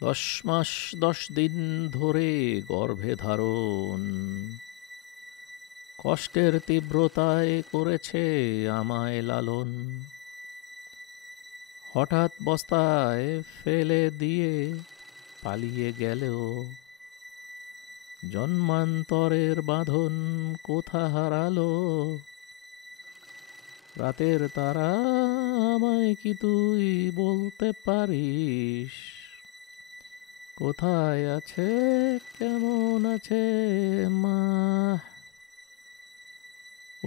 10 মাস 10 দিন ধরে গর্ভে ধারণ, কষ্টের তীব্রতায় করেছে আমায় লালন। হঠাৎ বস্তায় ফেলে দিয়ে পালিয়ে গেলেও জন্মান্তরের বাঁধন কোথা হারালো। রাতের তারা আমায় কি তুই বলতে পারিস, কোথায় আছে কেমন আছে মা?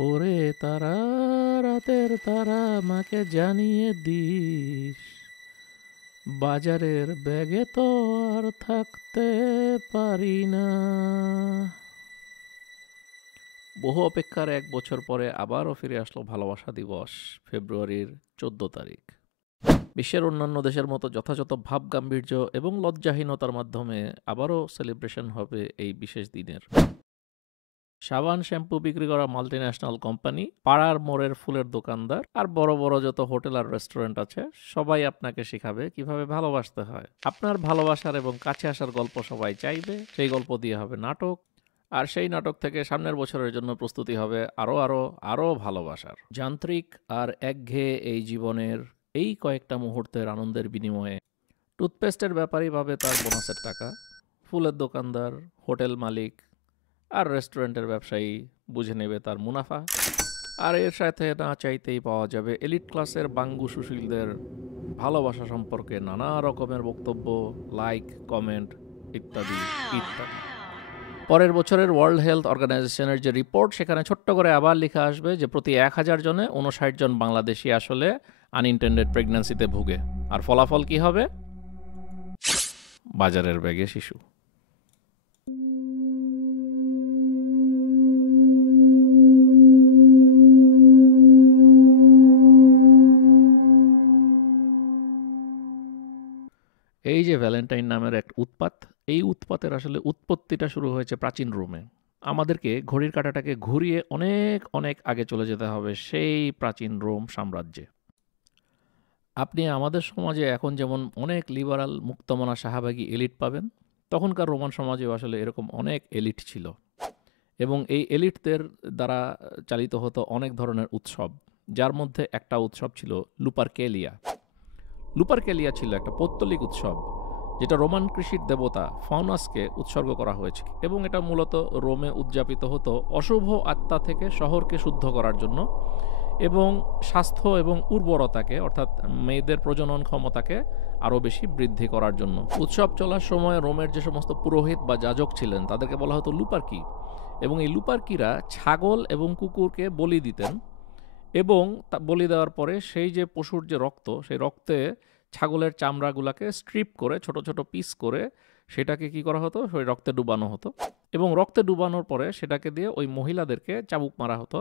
ওরে তারা, রাতের তারা মাকে জানিয়ে দিস, বাজারের ব্যাগে তো আর থাকতে পারি না। বহু অপেক্ষার 1 বছর পরে আবারও ফিরে আসলো ভালোবাসা দিবস, ফেব্রুয়ারির 14 তারিখ। বিশ্বের অন্যান্য দেশের মতো যথাযথ ভাব গাম্ভীর্য এবং লজ্জাহীনতার মাধ্যমে আবারও সেলিব্রেশন হবে এই বিশেষ দিনের। সাবান শ্যাম্পু বিক্রি করা মাল্টিন্যাশনাল কোম্পানি, পাড়ার মোড়ের ফুলের দোকানদার আর বড় বড় যত হোটেল আর রেস্টুরেন্ট আছে সবাই আপনাকে শেখাবে কিভাবে ভালোবাসতে হয়। আপনার ভালোবাসার এবং কাছে আসার গল্প সবাই চাইবে, সেই গল্প দিয়ে হবে নাটক, আর সেই নাটক থেকে সামনের বছরের জন্য প্রস্তুতি হবে আরও আরও আরও ভালোবাসার। যান্ত্রিক আর একঘেয়ে এই জীবনের এই কয়েকটা মুহূর্তের আনন্দের বিনিময়ে টুথপেস্টের ব্যাপারই পাবে তার বোনাসের টাকা, ফুলের দোকানদার, হোটেল মালিক আর রেস্টুরেন্টের ব্যবসায়ী বুঝে নেবে তার মুনাফা। আর এর সাথে না চাইতেই পাওয়া যাবে এলিট ক্লাসের বাঙ্গু সুশীলদের ভালোবাসা সম্পর্কে নানা রকমের বক্তব্য, লাইক, কমেন্ট ইত্যাদি ইত্যাদি। পরের বছরের ওয়ার্ল্ড হেলথ অর্গানাইজেশনের যে রিপোর্ট, সেখানে ছোট্ট করে আবার লেখা আসবে যে প্রতি 1000 জনে 59 জন বাংলাদেশি আসলে আনইনটেন্ডেড প্রেগন্যান্সিতে ভুগে। আর ফলাফল কি হবে? বাজারের ব্যাগে শিশু। এই যে ভ্যালেন্টাইন নামের এক উৎপাত, এই উৎপাতের আসলে উৎপত্তিটা শুরু হয়েছে প্রাচীন রোমে। আমাদেরকে ঘড়ির কাঁটাটাকে ঘুরিয়ে অনেক অনেক আগে চলে যেতে হবে সেই প্রাচীন রোম সাম্রাজ্যে। আপনি আমাদের সমাজে এখন যেমন অনেক লিবারাল মুক্তমনা শাহবাগী এলিট পাবেন, তখনকার রোমান সমাজেও আসলে এরকম অনেক এলিট ছিল, এবং এই এলিটদের দ্বারা চালিত হতো অনেক ধরনের উৎসব, যার মধ্যে একটা উৎসব ছিল লুপারকেলিয়া। লুপারকেলিয়া ছিল একটা পৌত্তলিক উৎসব, যেটা রোমান কৃষির দেবতা ফাউনাসকে উৎসর্গ করা হয়েছে, এবং এটা মূলত রোমে উদযাপিত হতো অশুভ আত্মা থেকে শহরকে শুদ্ধ করার জন্য এবং স্বাস্থ্য এবং উর্বরতাকে, অর্থাৎ মেয়েদের প্রজনন ক্ষমতাকে আরও বেশি বৃদ্ধি করার জন্য। উৎসব চলার সময় রোমের যে সমস্ত পুরোহিত বা যাজক ছিলেন তাদেরকে বলা হতো লুপার্কি, এবং এই লুপার্কিরা ছাগল এবং কুকুরকে বলি দিতেন, এবং বলি দেওয়ার পরে সেই যে পশুর যে রক্ত, সেই রক্তে ছাগলের চামড়াগুলোকে স্ট্রিপ করে ছোট ছোট পিস করে সেটাকে কি করা হতো, সেই রক্তে ডুবানো হতো, এবং রক্তে ডুবানোর পরে সেটাকে দিয়ে ওই মহিলাদেরকে চাবুক মারা হতো,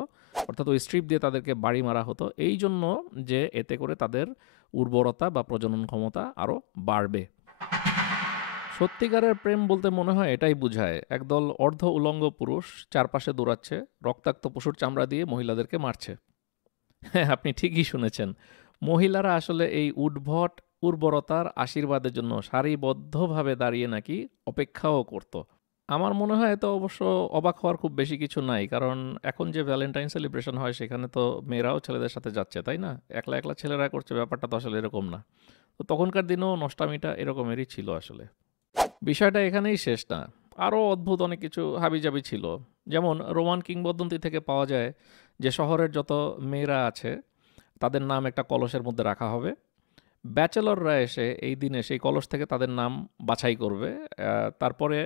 অর্থাৎ ওই স্ট্রিপ দিয়ে তাদেরকে বাড়ি মারা হতো, এই জন্য যে এতে করে তাদের উর্বরতা বা প্রজনন ক্ষমতা আরও বাড়বে। সত্যিকারের প্রেম বলতে মনে হয় এটাই বুঝায়, একদল অর্ধ উলঙ্গ পুরুষ চারপাশে দৌড়াচ্ছে, রক্তাক্ত পশুর চামড়া দিয়ে মহিলাদেরকে মারছে। হ্যাঁ, আপনি ঠিকই শুনেছেন। মহিলারা আসলে এই উদ্ভট উর্বরতার আশীর্বাদের জন্য সারিবদ্ধভাবে দাঁড়িয়ে নাকি অপেক্ষাও করত। আমার মনে হয় এতে অবশ্য অবাক হওয়ার খুব বেশি কিছু নাই, কারণ এখন যে ভ্যালেন্টাইন সেলিব্রেশন হয় সেখানে তো মেয়েরাও ছেলেদের সাথে যাচ্ছে, তাই না? একলা একলা ছেলেরা করছে, ব্যাপারটা তো আসলে এরকম না। তো তখনকার দিনেও নষ্টামিটা এরকমেরই ছিল আসলে। বিষয়টা এখানেই শেষ না, আরও অদ্ভুত অনেক কিছু হাবিজাবি ছিল। যেমন রোমান কিংবদন্তি থেকে পাওয়া যায় যে শহরের যত মেয়েরা আছে তাদের নাম একটা কলসের মধ্যে রাখা হবে, ব্যাচেলররা এসে এই দিনে সেই কলস থেকে তাদের নাম বাছাই করবে, তারপরে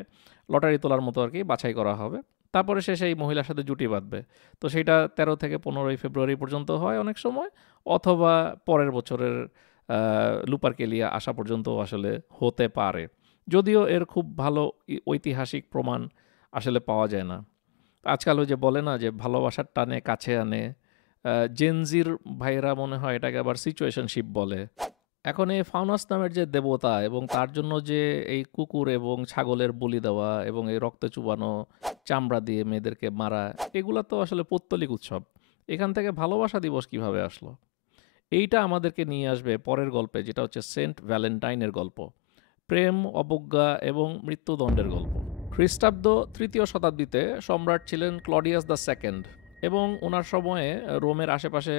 লটারি তোলার মতো আর কি বাছাই করা হবে, তারপরে সে সেই মহিলার সাথে জুটি বাঁধবে। তো সেটা 13 থেকে 15 ফেব্রুয়ারি পর্যন্ত হয় অনেক সময়, অথবা পরের বছরের লুপারকেলিয়া আসা পর্যন্ত আসলে হতে পারে, যদিও এর খুব ভালো ঐতিহাসিক প্রমাণ আসলে পাওয়া যায় না। আজকাল ওই যে বলে না যে ভালোবাসার টানে কাছে আনে, জেনজির ভাইয়েরা মনে হয় এটাকে আবার সিচুয়েশনশিপ বলে। এখন এই ফাউনাস নামের যে দেবতা এবং তার জন্য যে এই কুকুর এবং ছাগলের বলি দেওয়া এবং এই রক্তে চুবানো চামড়া দিয়ে মেয়েদেরকে মারা, এগুলা তো আসলে পৌত্তলিক উৎসব। এখান থেকে ভালোবাসা দিবস কিভাবে আসলো? এইটা আমাদেরকে নিয়ে আসবে পরের গল্পে, যেটা হচ্ছে সেন্ট ভ্যালেন্টাইনের গল্প। প্রেম, অবজ্ঞা এবং মৃত্যুদণ্ডের গল্প। খ্রিস্টাব্দ ৩য় শতাব্দীতে সম্রাট ছিলেন ক্লডিয়াস দ্য সেকেন্ড এবং ওনার সময়ে রোমের আশেপাশে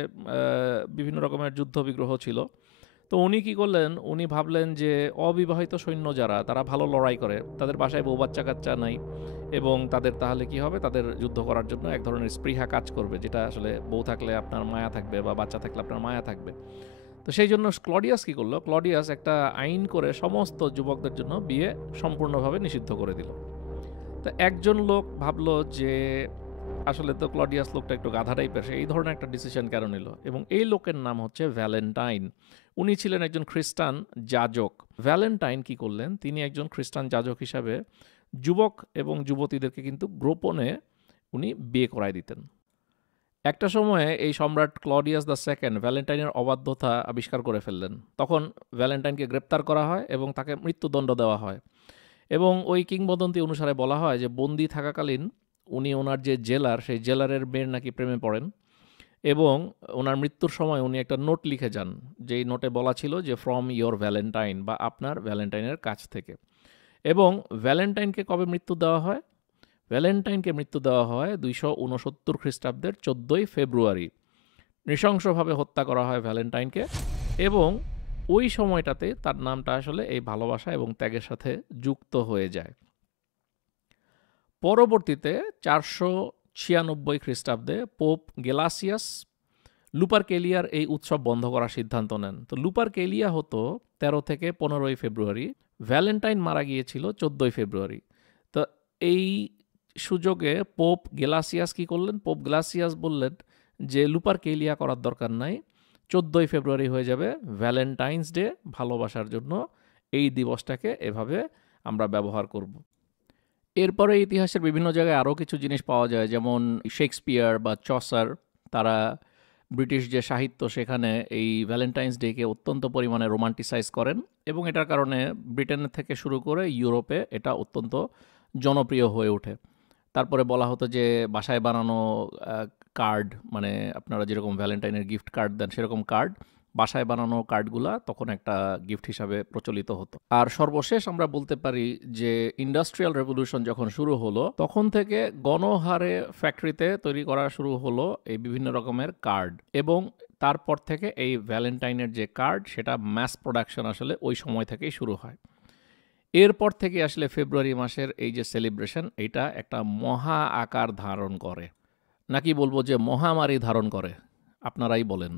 বিভিন্ন রকমের যুদ্ধ বিগ্রহ ছিল। তো উনি কি করলেন, উনি ভাবলেন যে অবিবাহিত সৈন্য যারা তারা ভালো লড়াই করে, তাদের বাসায় বউ বাচ্চা কাচ্চা নাই এবং তাদের তাহলে কি হবে, তাদের যুদ্ধ করার জন্য এক ধরনের স্পৃহা কাজ করবে, যেটা আসলে বউ থাকলে আপনার মায়া থাকবে বা বাচ্চা থাকলে আপনার মায়া থাকবে। তো সেই জন্য ক্লডিয়াস কি করলো, ক্লডিয়াস একটা আইন করে সমস্ত যুবকদের জন্য বিয়ে সম্পূর্ণভাবে নিষিদ্ধ করে দিল। তো একজন লোক ভাবলো যে আসলে তো ক্লডিয়াস লোকটা একটু গাধা টাইপের, সে এই ধরনের একটা ডিসিশন কেন নিল, এবং এই লোকের নাম হচ্ছে ভ্যালেন্টাইন। উনি ছিলেন একজন খ্রিস্টান যাজক। ভ্যালেন্টাইন কি করলেন, তিনি একজন খ্রিস্টান যাজক হিসাবে যুবক এবং যুবতীদেরকে কিন্তু গোপনে উনি বিয়ে করায় দিতেন। একটা সময়ে এই সম্রাট ক্লডিয়াস দ্য সেকেন্ড ভ্যালেন্টাইনের অবাধ্যতা আবিষ্কার করে ফেললেন। তখন ভ্যালেন্টাইনকে গ্রেপ্তার করা হয় এবং তাকে মৃত্যুদণ্ড দেওয়া হয়। এবং ওই কিংবদন্তি অনুসারে বলা হয় যে বন্দি থাকাকালীন উনি ওনার যে জেলার, সেই জেলারের মেয়ের নাকি প্রেমে পড়েন এবং ওনার মৃত্যুর সময় উনি একটা নোট লিখে যান, যেই নোটে বলা ছিল যে ফ্রম ইয়োর ভ্যালেন্টাইন, বা আপনার ভ্যালেন্টাইনের কাছ থেকে। এবং ভ্যালেন্টাইনকে কবে মৃত্যু দেওয়া হয়? ভ্যালেন্টাইনকে মৃত্যু দেওয়া হয় 269 খ্রিস্টাব্দের 14ই ফেব্রুয়ারি। নৃশংসভাবে হত্যা করা হয় ভ্যালেন্টাইনকে, এবং ওই সময়টাতে তার নামটা আসলে এই ভালোবাসা এবং ত্যাগের সাথে যুক্ত হয়ে যায়। পরবর্তীতে 496 খ্রিস্টাব্দে পোপ গেলাসিয়াস লুপারকেলিয়ার এই উৎসব বন্ধ করার সিদ্ধান্ত নেন। তো লুপারকেলিয়া হতো 13 থেকে 15ই ফেব্রুয়ারি, ভ্যালেন্টাইন মারা গিয়েছিল 14ই ফেব্রুয়ারি। তো এই সুযোগে পোপ গেলাসিয়াস কি করলেন, পোপ গেলাসিয়াস বললেন যে লুপারকেলিয়া করার দরকার নাই, 14ই ফেব্রুয়ারি হয়ে যাবে ভ্যালেন্টাইন্স ডে, ভালোবাসার জন্য এই দিবসটাকে এভাবে আমরা ব্যবহার করব। এরপরে ইতিহাসের বিভিন্ন জায়গায় আরও কিছু জিনিস পাওয়া যায়, যেমন শেক্সপিয়ার বা চসার, তারা ব্রিটিশ যে সাহিত্য সেখানে এই ভ্যালেন্টাইন্স ডেকে অত্যন্ত পরিমাণে রোমান্টিসাইজ করেন, এবং এটার কারণে ব্রিটেন থেকে শুরু করে ইউরোপে এটা অত্যন্ত জনপ্রিয় হয়ে ওঠে। তারপরে বলা হতো যে বাসায় বানানো কার্ড, মানে আপনারা যেরকম ভ্যালেন্টাইনের গিফট কার্ড দেন সেরকম কার্ড, বাসায় বানানো কার্ডগুলা তখন একটা গিফট হিসাবে প্রচলিত হতো। আর সর্বশেষ আমরা বলতে পারি যে ইন্ডাস্ট্রিয়াল রেভলিউশন যখন শুরু হলো, তখন থেকে গণহারে ফ্যাক্টরিতে তৈরি করা শুরু হলো এই বিভিন্ন রকমের কার্ড, এবং তারপর থেকে এই ভ্যালেন্টাইনের যে কার্ড সেটা ম্যাস প্রোডাকশন আসলে ওই সময় থেকেই শুরু হয়। এরপর থেকে আসলে ফেব্রুয়ারি মাসের এই যে সেলিব্রেশন, এটা একটা মহা আকার ধারণ করে, নাকি বলবো যে মহামারী ধারণ করে, আপনারাই বলেন।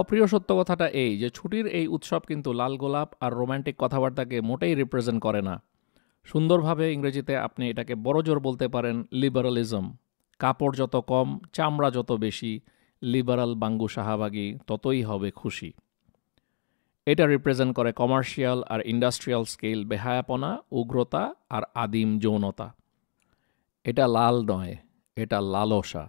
অপ্রিয় সত্য কথাটা এই যে ছুটির এই উৎসব কিন্তু লাল গোলাপ আর রোমান্টিক কথাবার্তাকে মোটেই রিপ্রেজেন্ট করে না। সুন্দরভাবে ইংরেজিতে আপনি এটাকে বড়জোর বলতে পারেন লিবারালিজম। কাপড় যত কম, চামড়া যত বেশি, লিবারাল বাঙ্গু শাহবাগী ততই হবে খুশি। এটা রিপ্রেজেন্ট করে কমার্শিয়াল আর ইন্ডাস্ট্রিয়াল স্কেল বেহায়াপনা, উগ্রতা আর আদিম যৌনতা। এটা লাল নয়, এটা লালসা।